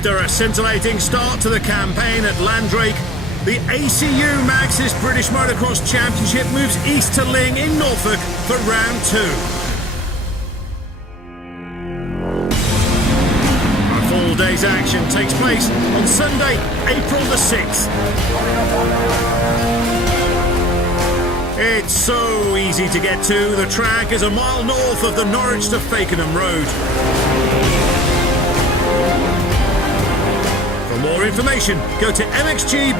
After a scintillating start to the campaign at Landrake, the ACU Maxxis British Motocross Championship moves east to Lyng in Norfolk for round 2. A full day's action takes place on Sunday, April the 6th. It's so easy to get to. The track is a mile north of the Norwich to Fakenham road. For more information, go to mxgb.co.uk.